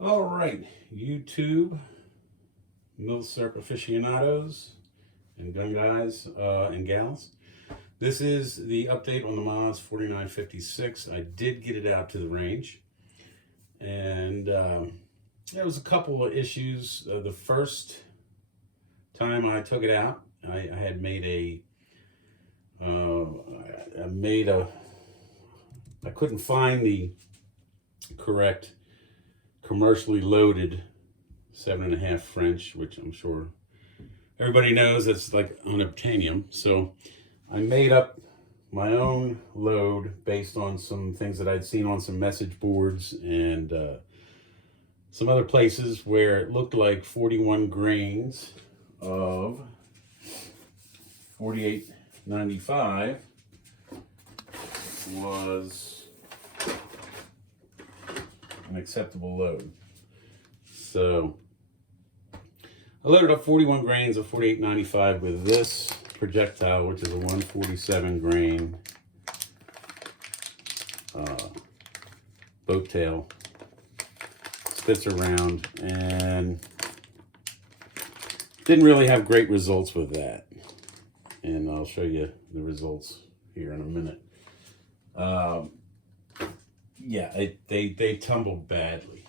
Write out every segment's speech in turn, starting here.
All right, YouTube, Milsurp aficionados and gun guys and gals. This is the update on the Moz 4956. I did get it out to the range, and there was a couple of issues. The first time I took it out, I had made I couldn't find the correct commercially loaded 7.5 French, which I'm sure everybody knows it's like unobtainium. So I made up my own load based on some things that I'd seen on some message boards and some other places where it looked like 41 grains of 48.95 was an acceptable load. So I loaded up 41 grains of 48.95 with this projectile, which is a 147 grain boat tail spitzer round, and didn't really have great results with that. And I'll show you the results here in a minute. Yeah, they tumbled badly.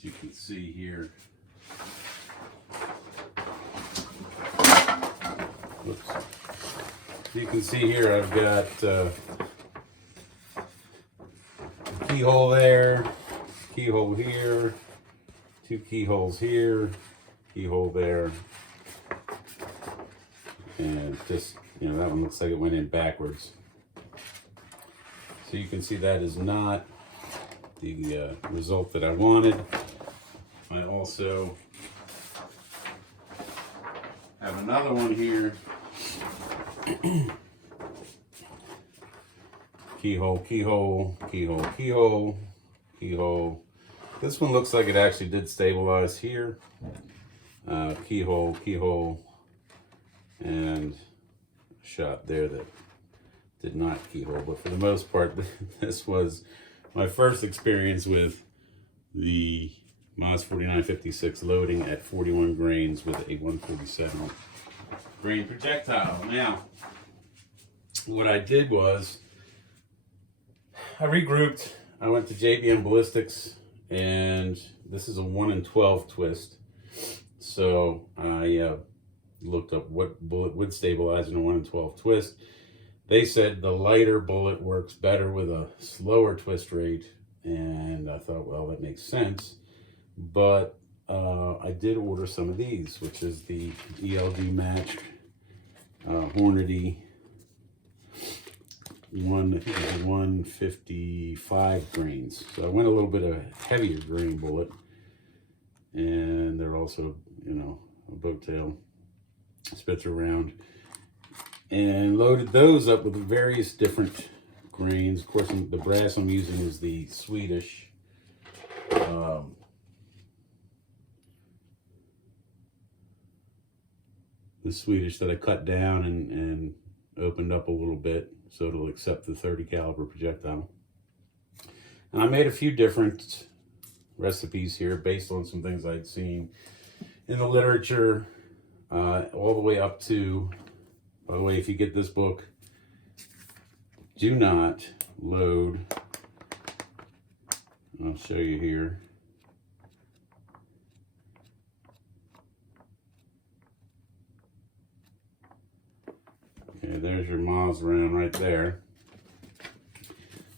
As you can see here, whoops. You can see here I've got a keyhole there, keyhole here, two keyholes here, keyhole there, and just, you know, that one looks like it went in backwards. So you can see that is not the result that I wanted. I also have another one here. Keyhole, keyhole, keyhole, keyhole, keyhole. This one looks like it actually did stabilize here. Keyhole, keyhole, and a shot there that did not keyhole. But for the most part, this was my first experience with the Moz 4956 loading at 41 grains with a 147 grain projectile. Now, what I did was I regrouped. I went to JBM Ballistics, and this is a 1 in 12 twist. So I looked up what bullet would stabilize in a 1 in 12 twist. They said the lighter bullet works better with a slower twist rate, and I thought, well, that makes sense. But I did order some of these, which is the ELD matched Hornady 155 grains. So I went a little bit of heavier grain bullet, and they're also, you know, a boat tail spitzer round, and loaded those up with various different grains. Of course, the brass I'm using is the Swedish that I cut down and opened up a little bit so it'll accept the 30 caliber projectile. And I made a few different recipes here based on some things I'd seen in the literature, all the way up to, by the way, if you get this book, do not load, I'll show you here. Okay, there's your miles around right there.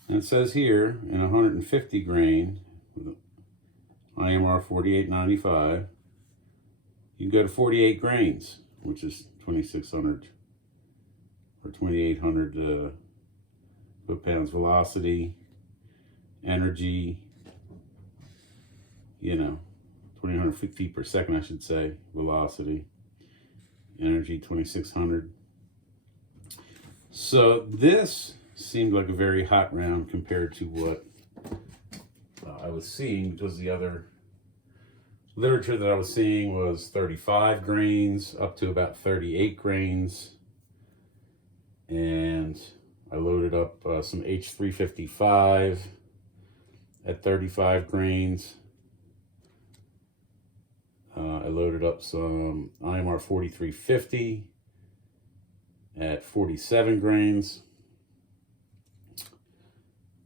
And it says here, in 150 grain, with IMR 4895, you can go to 48 grains, which is 2,600 or 2,800 foot-pounds velocity, energy, you know, 2,800 feet per second, I should say, velocity, energy 2,600. So this seemed like a very hot round compared to what I was seeing, because the other literature that I was seeing was 35 grains up to about 38 grains. And I loaded up some H355 at 35 grains. I loaded up some IMR 4350 at 47 grains.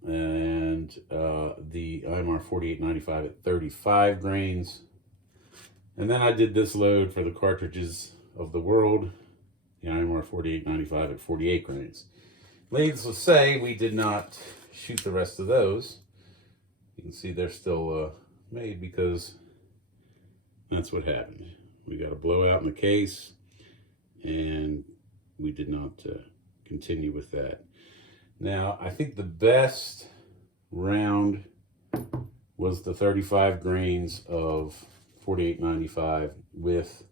And the IMR 4895 at 35 grains. And then I did this load for the cartridges of the world, the IMR 4895 at 48 grains. Needless to say, we did not shoot the rest of those. You can see they're still made, because that's what happened. We got a blowout in the case, and we did not continue with that. Now, I think the best round was the 35 grains of 4895 with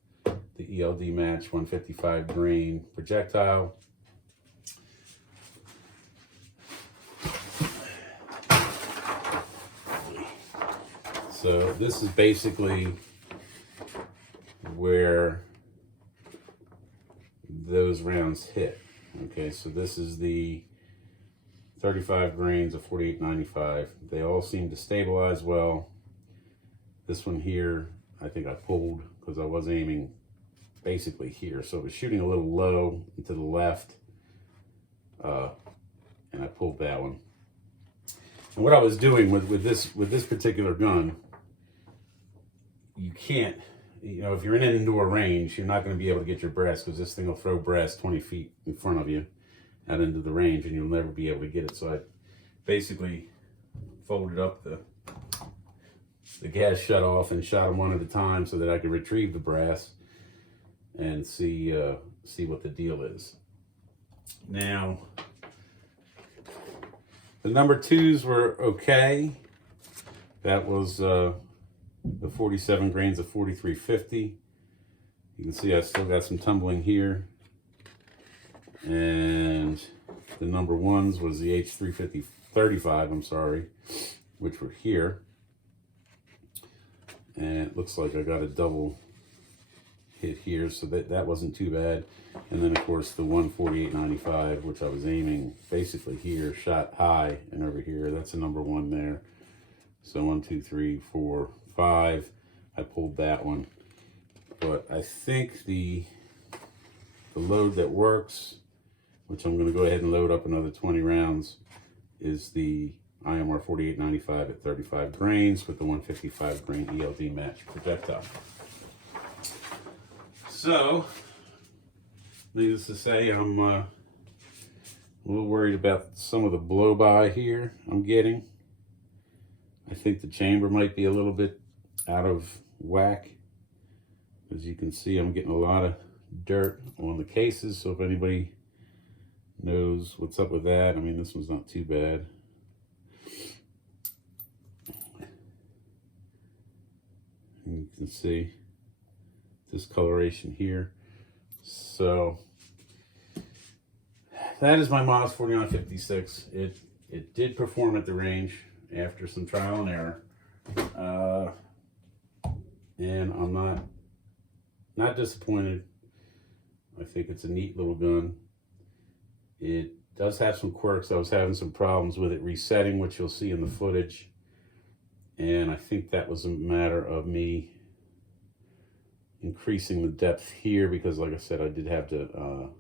the ELD match 155 grain projectile. So this is basically where those rounds hit. Okay, so this is the 35 grains of 4895. They all seem to stabilize well. This one here, I think I pulled because I was aiming basically here. So it was shooting a little low to the left, and I pulled that one. And what I was doing with this particular gun, you can't, you know, if you're in an indoor range, you're not going to be able to get your brass, because this thing will throw brass 20 feet in front of you out into the range, and you'll never be able to get it. So I basically folded up the gas shut off and shot them one at a time so that I could retrieve the brass and see what the deal is. Now, the number twos were okay. That was the 47 grains of 4350. You can see I still got some tumbling here. And the number ones was the H350 35, I'm sorry, which were here. And it looks like I got a double hit here, so that wasn't too bad. And then of course the 14895, which I was aiming basically here, shot high and over here. That's a number one there. So 1, 2, 3, 4, 5. I pulled that one. But I think the load that works, which I'm going to go ahead and load up another 20 rounds, is the IMR 4895 at 35 grains with the 155 grain ELD match projectile. So, needless to say, I'm a little worried about some of the blow-by here I'm getting. I think the chamber might be a little bit out of whack. As you can see, I'm getting a lot of dirt on the cases, so if anybody knows what's up with that, I mean, this one's not too bad. And you can see discoloration here. So that is my Miles 4956. It did perform at the range after some trial and error, and I'm not disappointed. I think it's a neat little gun. It does have some quirks. I was having some problems with it resetting, which you'll see in the footage. And I think that was a matter of me increasing the depth here because, like I said, I did have to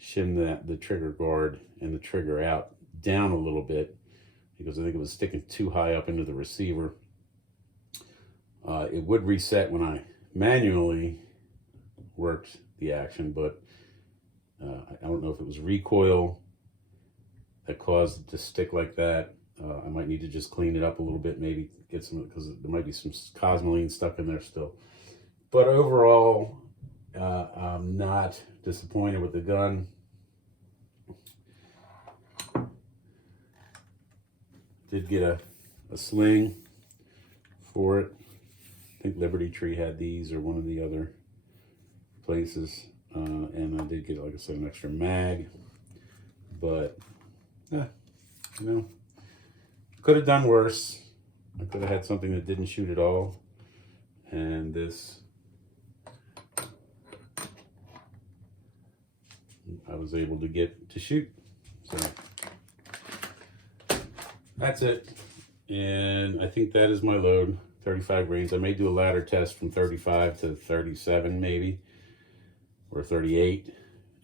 shim the trigger guard and the trigger out down a little bit because I think it was sticking too high up into the receiver. It would reset when I manually worked the action, but I don't know if it was recoil that caused it to stick like that. I might need to just clean it up a little bit, maybe get some, because there might be some cosmoline stuck in there still. But overall, I'm not disappointed with the gun. Did get a sling for it. I think Liberty Tree had these or one of the other places. And I did get, like I said, an extra mag. But, you know, could have done worse. I could have had something that didn't shoot at all. And this, I was able to get to shoot. So that's it. And I think that is my load, 35 grains. I may do a ladder test from 35 to 37 maybe, or 38.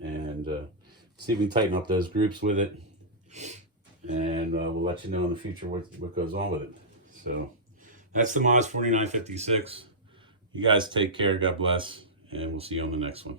And see if we can tighten up those groups with it. And we'll let you know in the future what goes on with it. So that's the Moz 4956. You guys take care, God bless, and we'll see you on the next one.